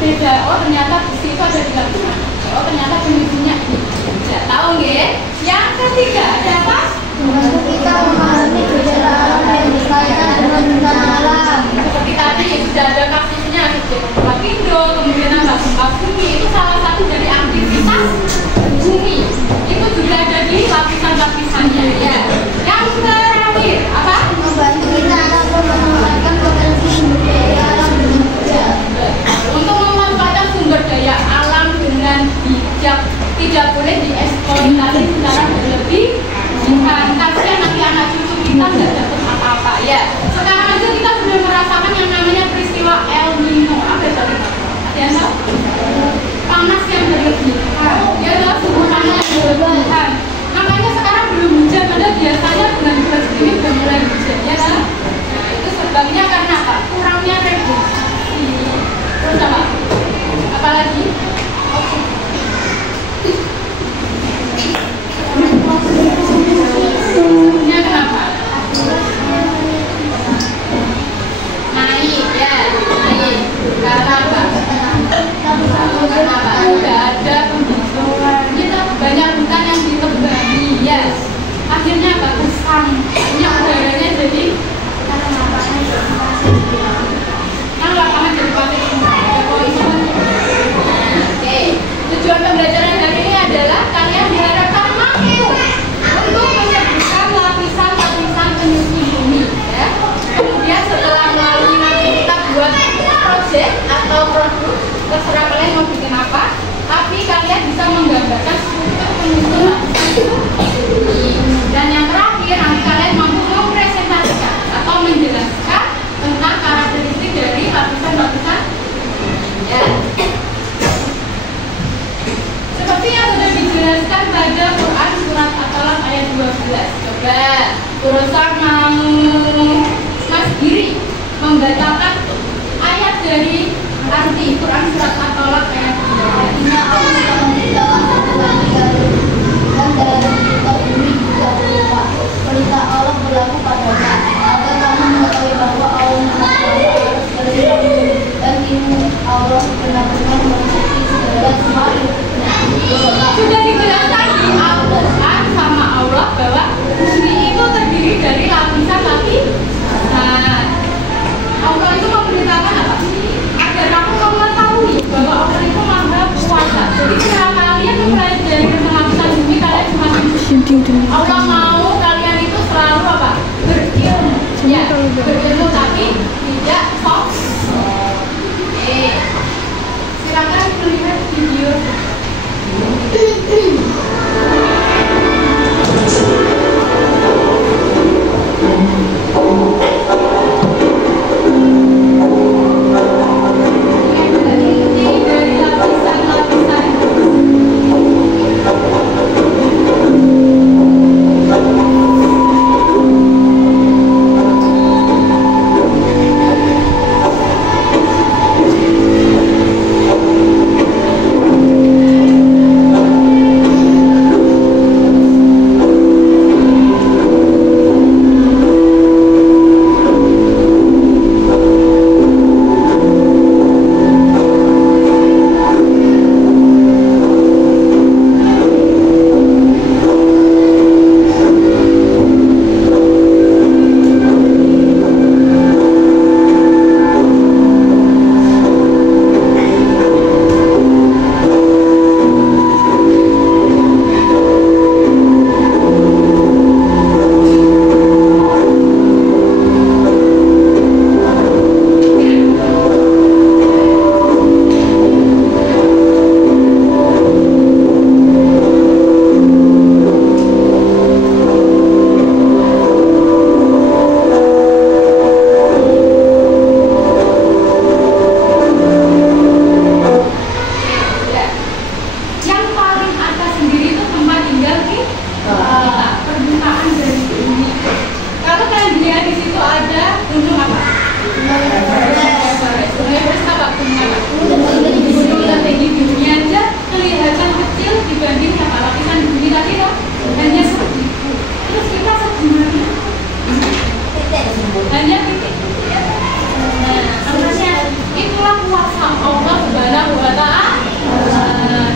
beda. Oh ternyata besi itu ada 3 lapisan. Oh ternyata penyusunnya ini. Tidak tahu nggih. Yang ketiga ada apa? Kita memahami gejala alam yang berkaitan dengan bencana alam. Seperti tadi sudah ada kasusnya gempa Indo, kemudian ada gempa bumi. Itu salah satu dari aktivitas bumi. Itu juga ada di lapisan-lapisannya. Ya. Yang terakhir apa? Membantu kita dalam memanfaatkan potensi sumber daya alam dengan bijak. Untuk memanfaatkan sumber daya alam dengan bijak, tidak boleh dieksploitasi secara berlebih. Kasihan nanti anak cucu kita nggak dapat apa-apa ya. Sekarang aja kita sudah merasakan yang namanya peristiwa El Nino. Apa itu? Ada yang tahu? Panas yang berlebihan. Ya adalah suhu panas yang berlebihan. Makanya sekarang belum hujan, padahal biasanya bulan bulan segini sudah mulai hujan ya kan? Nah itu sebabnya karena apa? Kurangnya reduksi. Terus apa? Apalagi? Suhunya kenapa? Naik ya, naik. Karena apa? Karena apa? Sudah ada pembangunan. Kita banyak hutan yang ditebangi, yes. Akhirnya apa? Usang. Akhirnya udaranya jadi kan lapangan jadi pasir. Oke. Tujuan pembelajaran hari ini adalah kalian diharapkan mampu untuk menyebutkan lapisan-lapisan penyusun bumi ya. Kemudian setelah melalui nanti kita buat proyek atau produk, terserah kalian mau bikin apa, tapi kalian bisa menggambarkan struktur penyusun lapisan bumi. Dan yang terakhir nanti kalian mampu mempresentasikan atau menjelaskan tentang karakteristik dari lapisan-lapisan ya. Seperti yang sudah dijelaskan pada Quran surat At-Talaq ayat 12. Coba Kurosa mau Mas Giri membacakan ayat dari arti Quran surat At-Talaq ayat 12. Artinya Allah telah menciptakan sebuah dan dalam kita bumi juga berupa. Perintah Allah berlaku padanya agar kamu mengetahui bahwa Allah Maha Kuasa atas segala sesuatu dan ilmu Allah benar-benar meliputi segala sesuatu. Sudah dijelaskan di Al-Quran sama Allah bahwa bumi itu terdiri dari lapisan-lapisan. Allah itu memerintahkan apa sih? Agar kamu mengetahui bahwa Allah itu Maha Kuasa. Jadi cara kalian mempelajari lapisan bumi, kalian semakin Allah mau kalian itu selalu apa? Berilmu. Ya, berilmu tapi tidak sok. Silakan melihat video. penciptaan,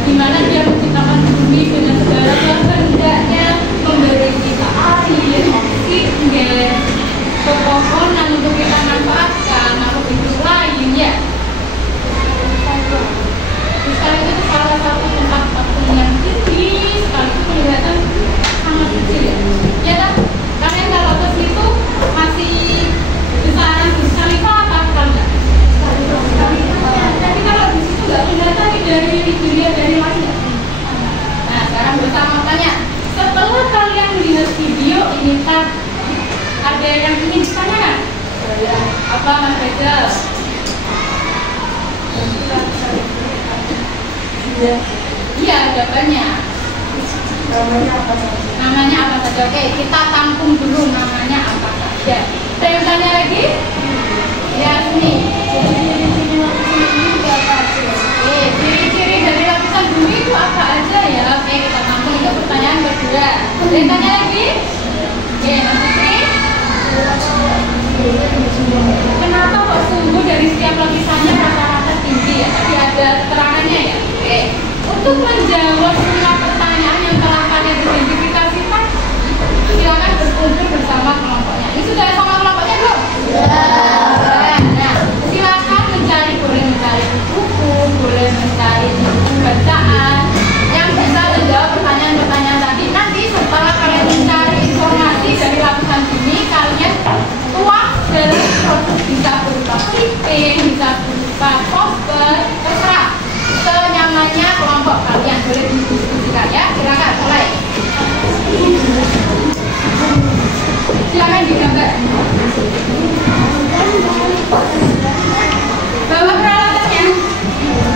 di mana dia menciptakan bumi dengan segala kehendaknya, memberi kita air, oksigen, pepohonan untuk kita manfaatkan, makhluk hidup lain ya. Sekarang itu salah satu tempat patung yang tinggi sekali, itu kelihatan sangat kecil ya. Ya kan? Kalian kalau ke situ masih besaran sekali apa enggak? Tapi kalau di situ nggak kelihatan dari dunia dari lain. Nah sekarang bersama tanya, setelah kalian melihat video ini ada yang ingin ditanyakan? Apa Mas Reza? Iya, ada banyak. Namanya apa saja? Oke, kita tampung dulu namanya apa saja. Ada yang tanya lagi? Ya, sini. Oke, ciri-ciri dari lapisan bumi itu apa aja ya? Oke, kita tampung untuk pertanyaan kedua. Ada yang tanya lagi? Oke, Mas Fikri. Kenapa kok sumbu dari setiap lapisannya rata-rata tinggi ya? Tadi ada keterangannya ya? Oke, untuk menjawab semua pertanyaan yang telah kalian identifikasi tadi, silakan berkumpul bersama kelompoknya. Ini sudah sama kelompoknya belum? Sudah. Nah, silakan boleh mencari buku, boleh mencari buku bacaan yang bisa menjawab pertanyaan-pertanyaan tadi. Nanti setelah kalian mencari informasi dari lapisan bumi, kalian tuang dalam produk, bisa berupa clipping, bisa berupa poster, terserah senyamannya kelompok kalian, boleh didiskusikan ya. Silakan mulai. Silakan digambar. Bawa peralatannya. Dan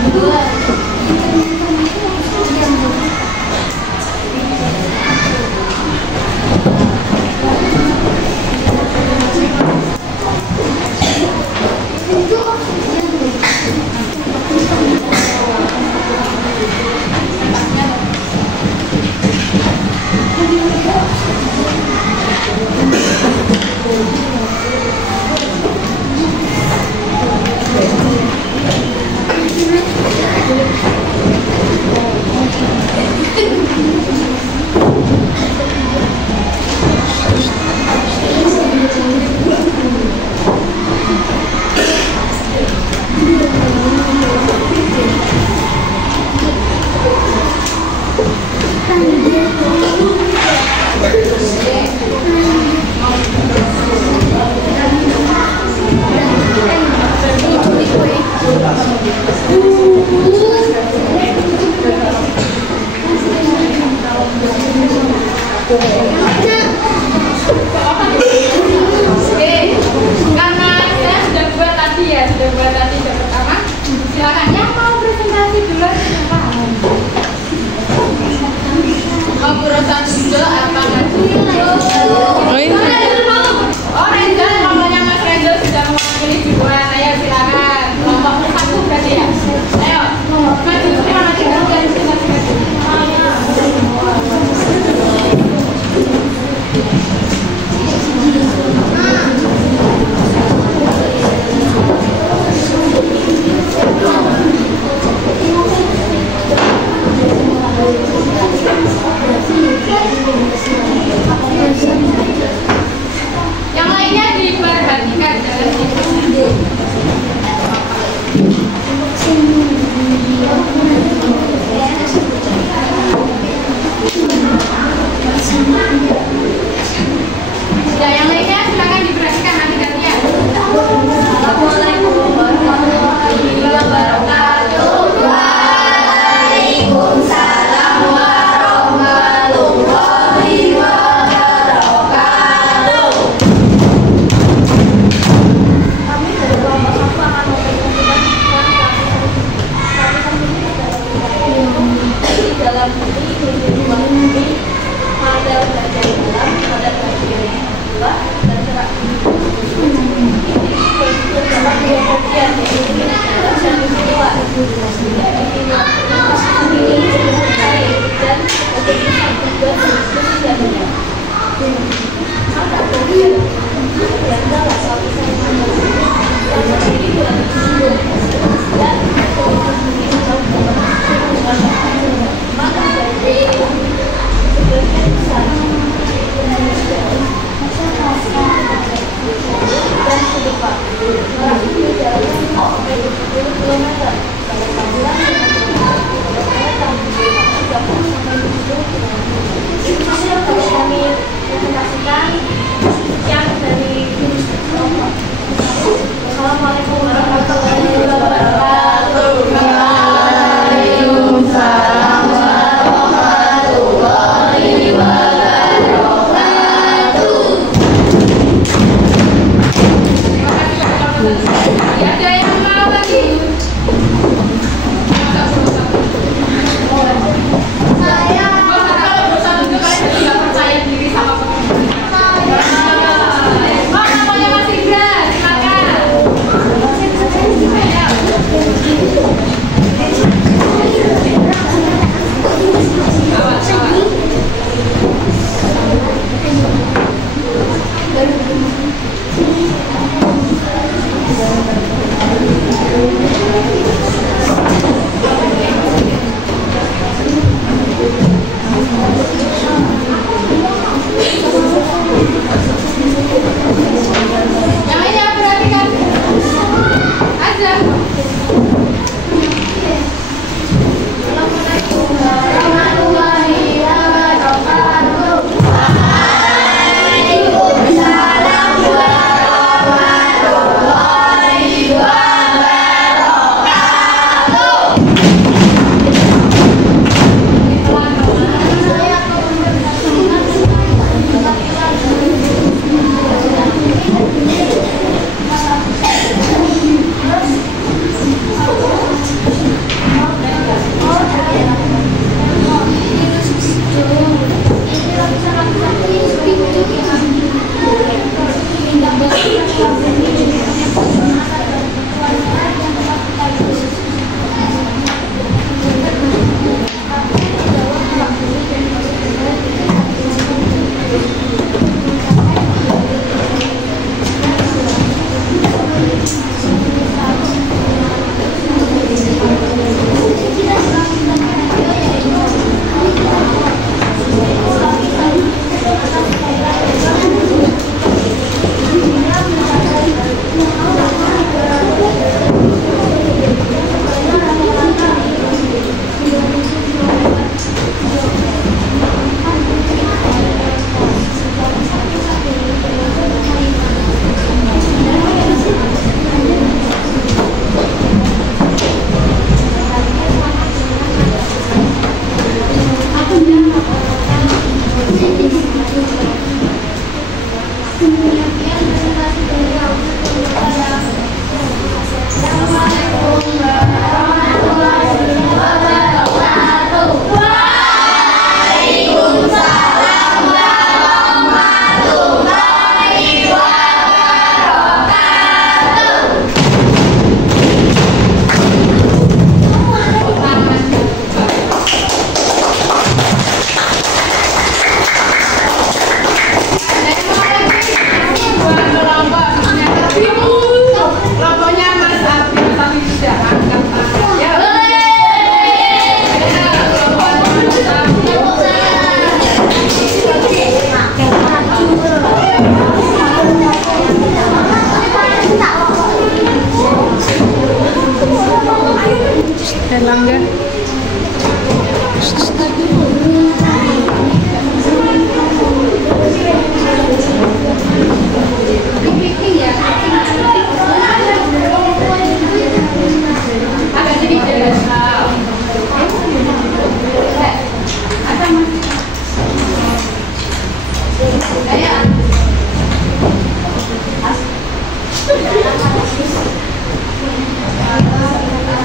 Erlangga.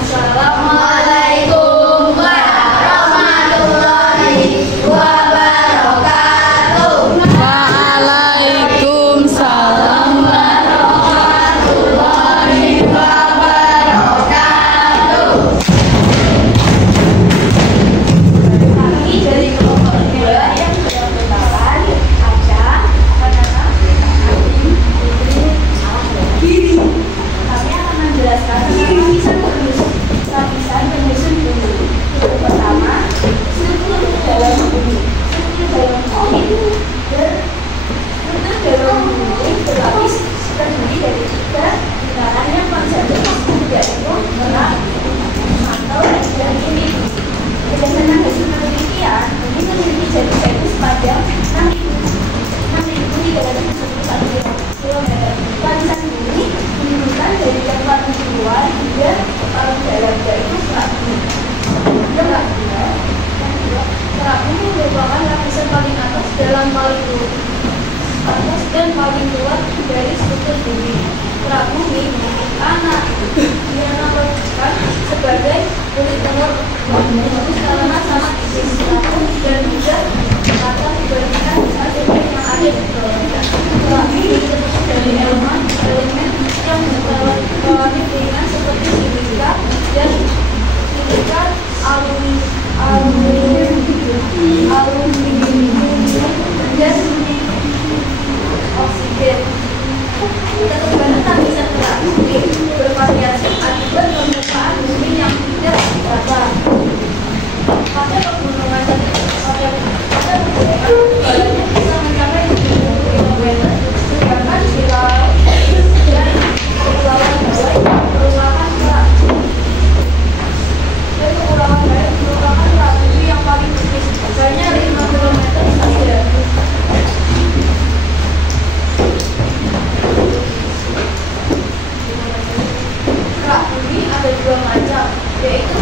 Assalamualaikum warahmatullahi wabarakatuh. Waalaikumsalam Warahmatullahi wabarakatuh. Kami dari kelompok 2 yang sudah berbalan Aca, Kiri. Kami akan menjelaskan tentang lapisan penyusun bumi. Yang pertama, struktur dalam bumi. Struktur dalam bumi berlapis terdiri dari 3 binaran yang konsentrasi, yaitu kerak, mantel, dan ini. Berdasarkan hasil penelitian, bumi memiliki jari-jari sepanjang 6.311 km. Lapisan bumi menunjukkan dari yang paling luar hingga paling dalam, yaitu kerak bumi. Kerak bumi merupakan lapisan paling atas dan paling luar dari struktur bumi. Kerak bumi dianalogikan sebagai kulit telur karena sangat disinfektan dan mudah akan dibandingkan dengan bumi yang ada di bawahnya. Kerak bumi terdiri dari elemen yang berwarna ringan seperti silika dan aluminium dan oksigen. Ketebalan lapisan kerak bumi bervariasi akibat permukaan bumi yang tidak rata. Pada pegunungan ketebalannya bisa mencapai 70 km, sedangkan di laut dan kepulauan Hawaii merupakan kerak bumi yang paling tipis, hanya 5 km saja. Kerak bumi ada 2 macam, yaitu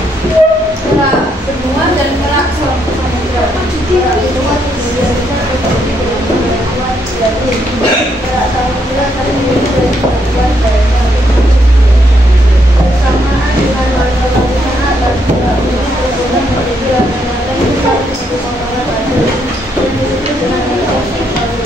kerak benua dan kerak samudra. Kerak benua terdiri dari kerak samudra terdiri dari batuan banyak. Bersamaan dengan warna lapisan atas, kerak bumi berubah menjadi warna yang besar menjadi potongan batu dan disebut dengan metode palu.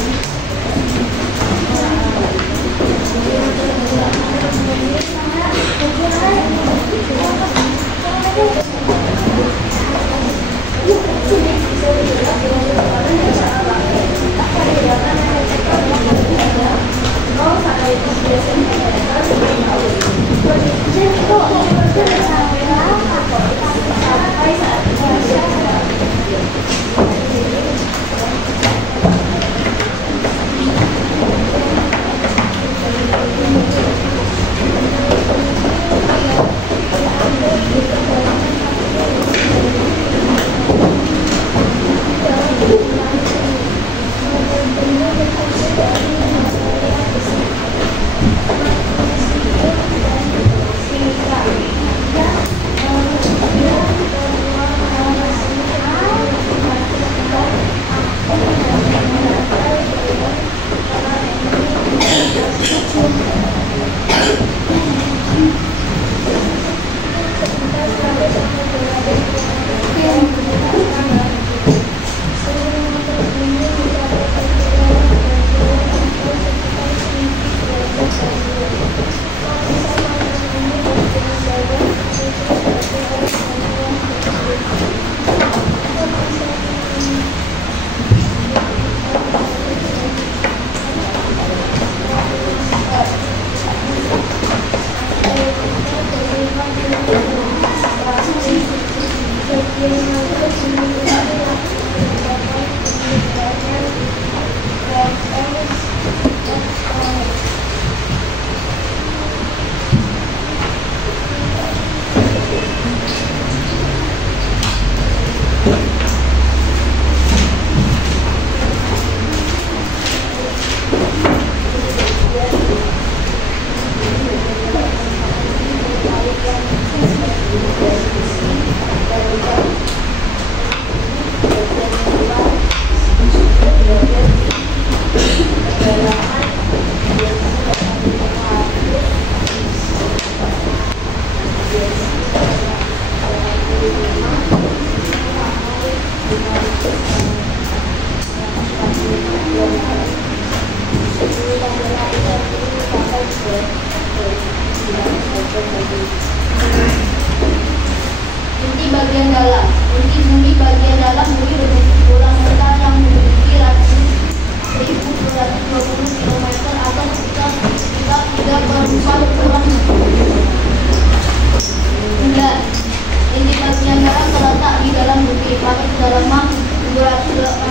masuk dalam map 285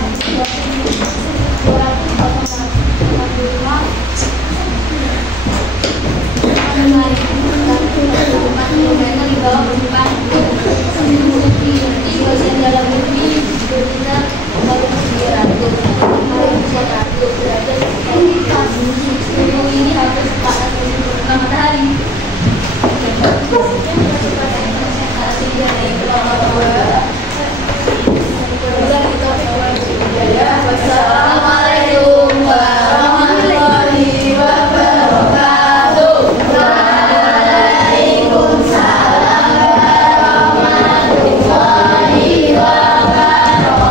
kilometer di bawah permukaan di bagian dalam bumi berkisar 4.900 derajat Celcius. Suhu ini hampir sepanas dengan permukaan matahari. Wassalamualaikum warahmatullahi wabarakatuh. Waalaikumsalam warahmatullahi wabarakatuh.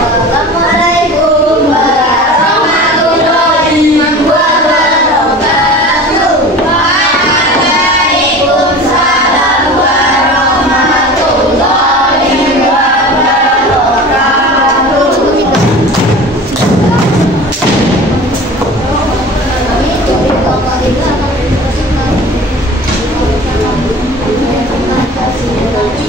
Assalamualaikum warahmatullahi wabarakatuh. Waalaikumsalam warahmatullahi wabarakatuh.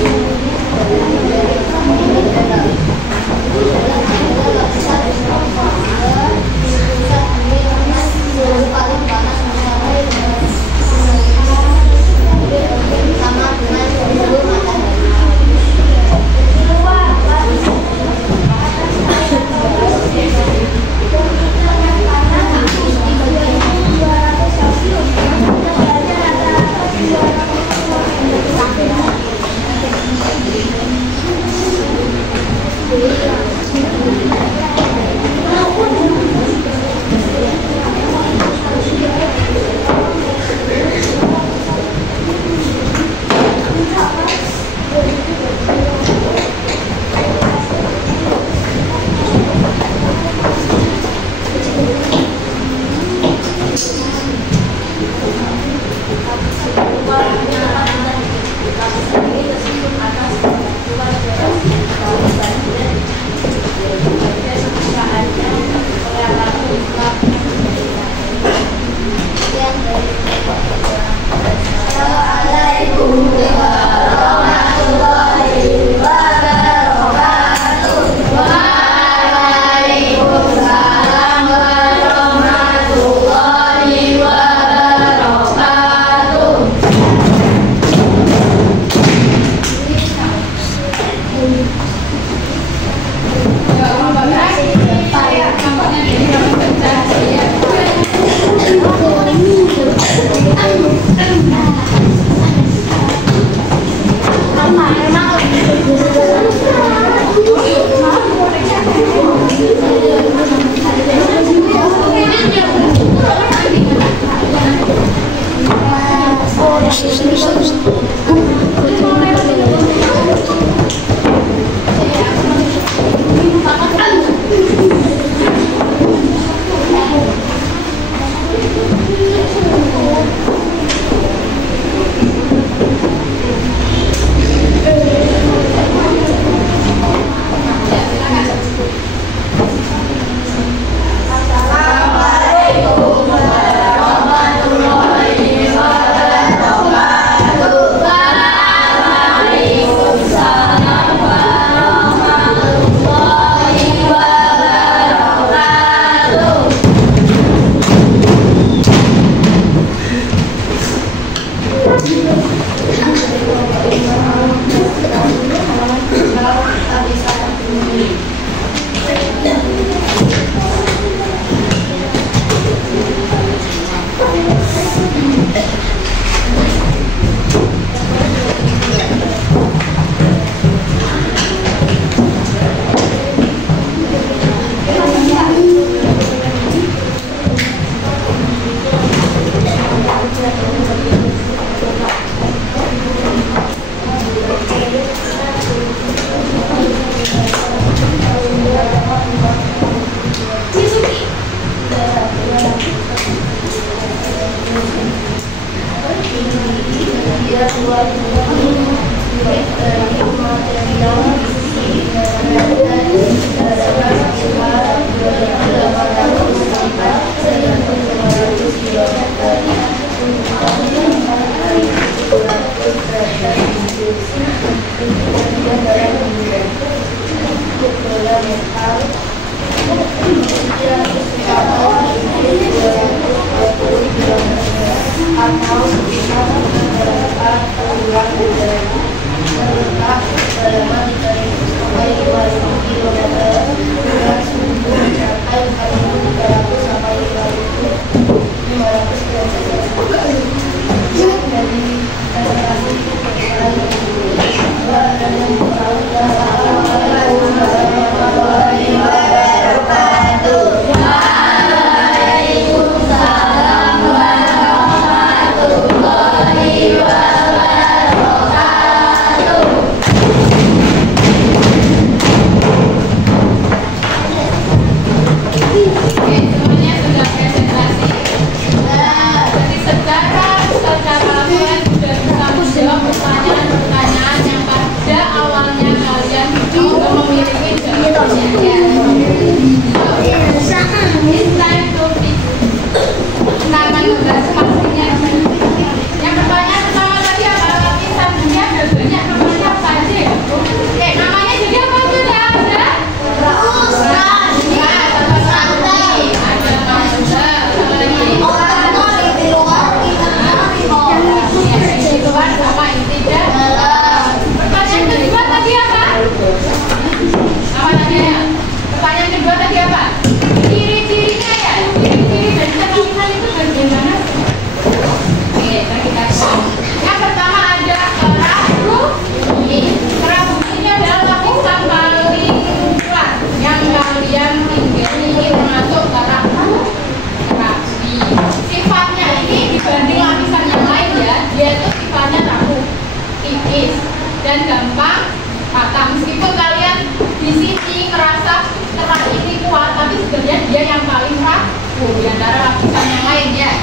lapisan yang lain ya.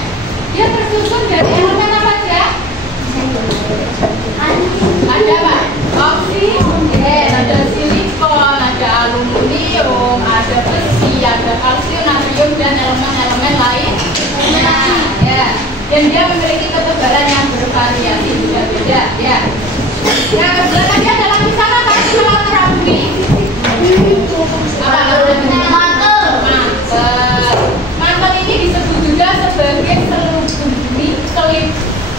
Dia tersusun dari elemen apa aja? Ada apa? Oksigen, ada silikon, ada aluminium, ada besi, ada kalsium, natrium, dan elemen-elemen lain. Nah, ya. Dan dia memiliki ketebalan yang bervariasi beda-beda ya. Yang kedua tadi ada lapisan apa sih kalau terang bumi? Mantel ini disebut juga sebagai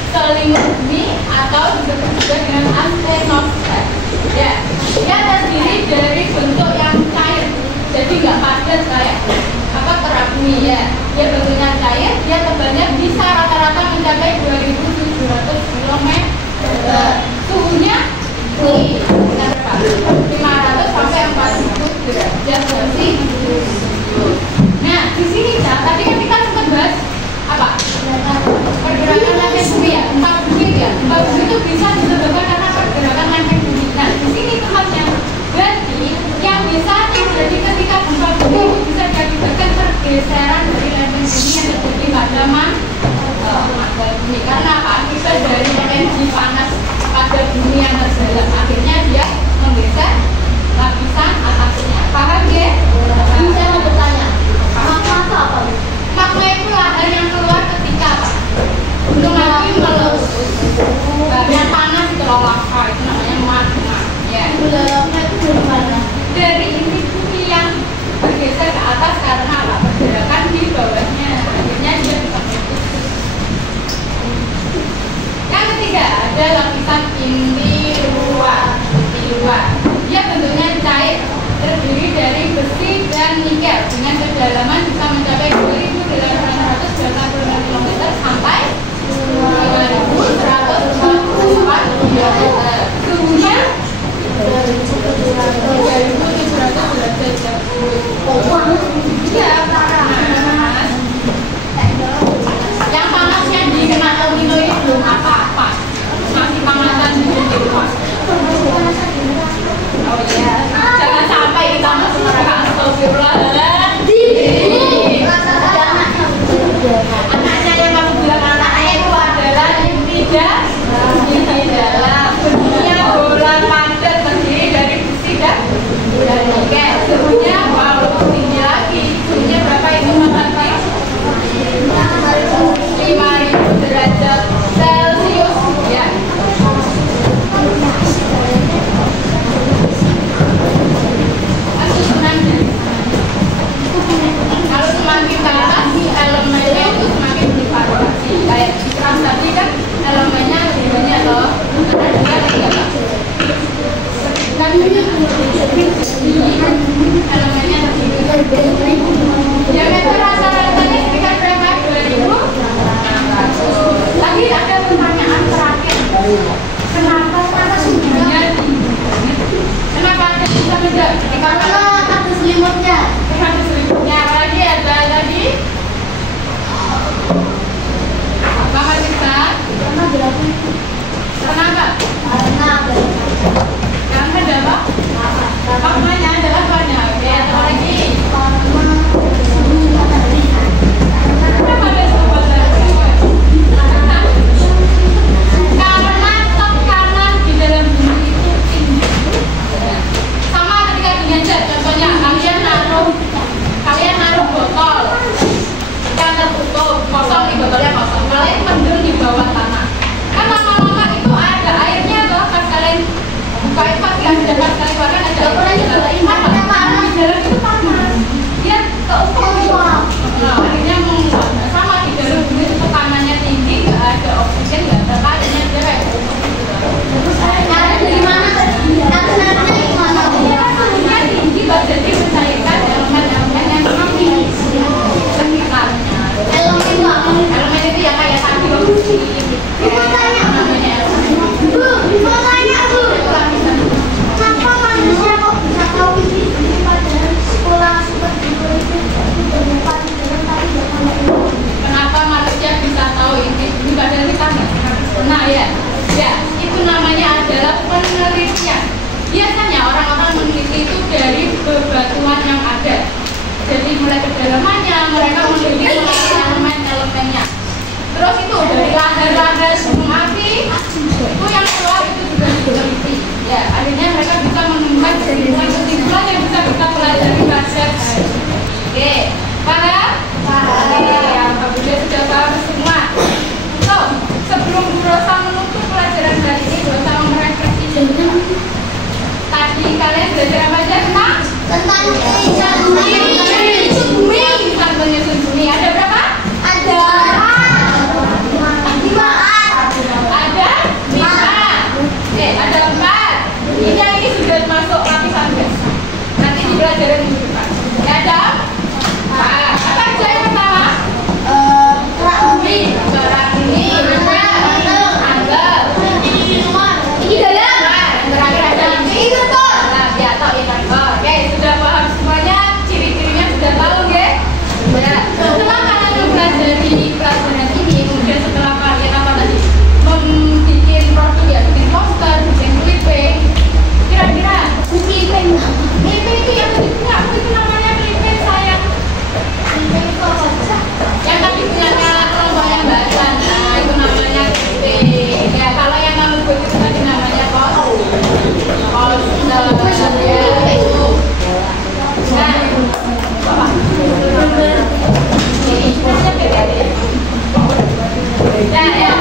selimut bumi atau disebut juga dengan astenosfer. Ya, dia terdiri dari bentuk yang cair, jadi nggak padat kayak kerak bumi ya. Dia bentuknya cair, dia tebalnya bisa rata-rata mencapai 2.700 km. Suhunya tinggi, 500 sampai 4.000 derajat Celcius. Nah, di sini tadi kan kita sempat bahas apa? Pergerakan lempeng bumi ya, gempa bumi ya. Gempa bumi itu bisa disebabkan karena pergerakan lempeng bumi. Nah, di sini tempatnya. Berarti yang bisa terjadi ketika gempa bumi itu bisa diakibatkan pergeseran dari lempeng bumi yang terjadi pada mantel bumi. Karena apa? Akibat dari energi panas pada bumi yang terdalam, akhirnya dia menggeser lapisan atasnya. Paham ya? Bisa mau bertanya, magma itu apa? Magma itu lahar yang keluar ketika apa? Gunung api meletus. Yang panas itu lava, itu namanya magma. Ya. Dalamnya itu dari mana? Dari inti bumi yang bergeser ke atas karena apa? Pergerakan di bawahnya. Akhirnya dia bisa meletus. Yang ketiga ada lapisan inti luar. Dia bentuknya cair, terdiri dari besi dan nikel dengan kedalaman bisa mencapai 2.886 km sampai 3.144 km. Suhunya 2.700 derajat Celcius. Iya, panas. Yang panasnya dikenal El Nino ini belum apa-apa, masih panasan sedikit. Oh iya, jangan sampai kita masuk neraka. Astagfirullahaladzim. Anaknya yang kamu bilang anaknya itu adalah Nifida di dalam bentuknya bola padat terdiri dari besi dan nikel. Suhunya walaupun tinggi lagi, suhunya berapa itu nanti? 5.000 derajat Celcius ya. Kalau semakin ke atas elemennya itu semakin bervariasi. Kayak di keras tadi kan elemennya lebih banyak loh. Karena dia ada kan elemennya terdiri. Diameter rata-ratanya sekitar berapa? 2.600. Lagi ada pertanyaan terakhir. Kenapa suhunya tinggi? Kenapa ada bisa menjadi? Karena ada selimutnya. Ada selimutnya. Lagi ada lagi. Apa bisa? Karena berapa? Kenapa? Karena ada. Karena ada apa? Maknanya adalah banyak. Oke, ada lagi. Karena matahari. Kenapa ada suhu matahari? Karena tekanan di dalam bumi itu tinggi. Sama ketika gini aja, contohnya kalian naruh botol yang tertutup kosong, di botolnya kosong, kalian pendem di bawah tanah, kan lama-lama itu ada airnya loh. Pas kalian buka itu pasti ada, pas kalian bahkan ada airnya panas, di dalam itu panas, dia keukur semua. Nah, akhirnya menguap. Sama di dalam bumi itu tekanannya tinggi, nggak ada oksigen, nggak ada airnya, dia kayak Nyari dari mana? Naturalnya gimana? suhunya tinggi, jadi mencairkan elemen-elemen yang tinggi sekitarnya. Elemen itu ya kayak tadi waktu Kenapa manusia kok bisa tahu ini padahal sekolah seperti itu berdepan dengan tadi kenapa manusia bisa tahu ini padahal kita nggak pernah ya? Ya, itu namanya adalah penelitian. Biasanya orang-orang meneliti itu dari bebatuan yang ada. Jadi mulai kedalamannya mereka meneliti elemen Terus itu dari lahar-lahar gunung api itu yang keluar itu juga diteliti. Ya, akhirnya mereka bisa menemukan kesimpulan yang bisa kita pelajari belajar. Oke, para Bunda sudah paham semua. So, sebelum Bu Rosa menutup pelajaran hari ini, Bu Rosa mau merefleksi dulu. Tadi kalian belajar apa aja tentang? Tentang Tentang menyusun bumi. Ada berapa? ada 5. Ada 5. Ada 4. Ini sudah masuk lapisan gas. Nanti di pelajaran minggu depan. Ada 4. Apa aja yang pertama? Kerak bumi, Kerak bumi, anggap. ini dalam. Yang terakhir ada Ini betul. ya atau ikan. Oke, sudah paham semuanya. Ciri-cirinya sudah tahu, ya? Ya. Setelah kalian mempelajari pelajaran ini, kemudian setelah kalian apa tadi? Membuat produk ya, bikin poster, bikin clipping. Kira-kira Clipping itu yang tadi punya, itu namanya clipping saya. Yang tadi punyanya kelompok yang baca, nah itu namanya clipping. Ya, kalau yang kamu buat itu tadi namanya poster. Ya, itu. Nah, apa? Ya, ya.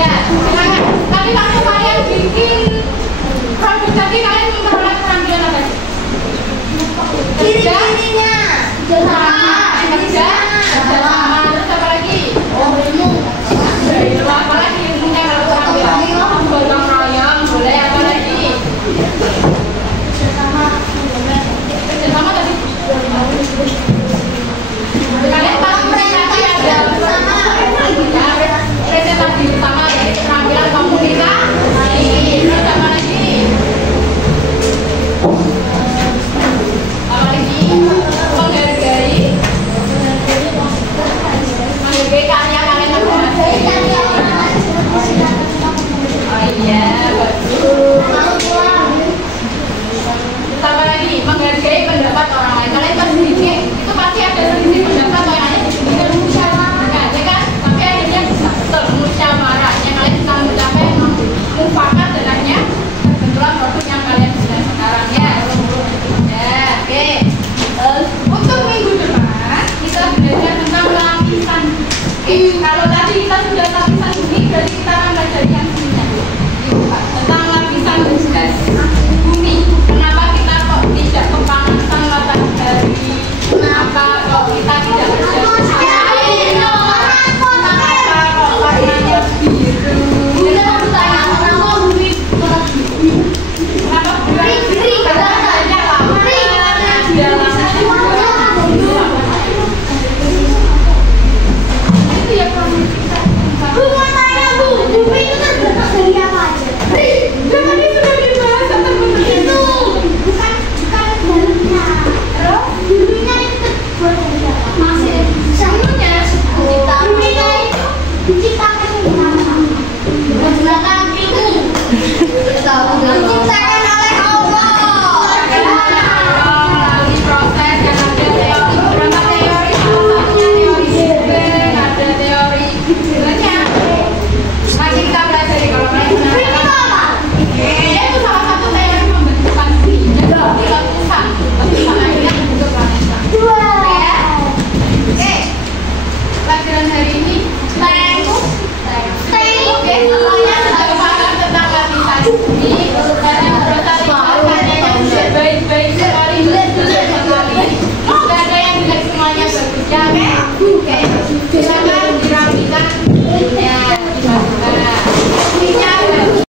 Ya, silakan. Tapi waktu kalian bikin produk tadi kalian memperoleh keterampilan apa sih? Ciri-cirinya Kerja,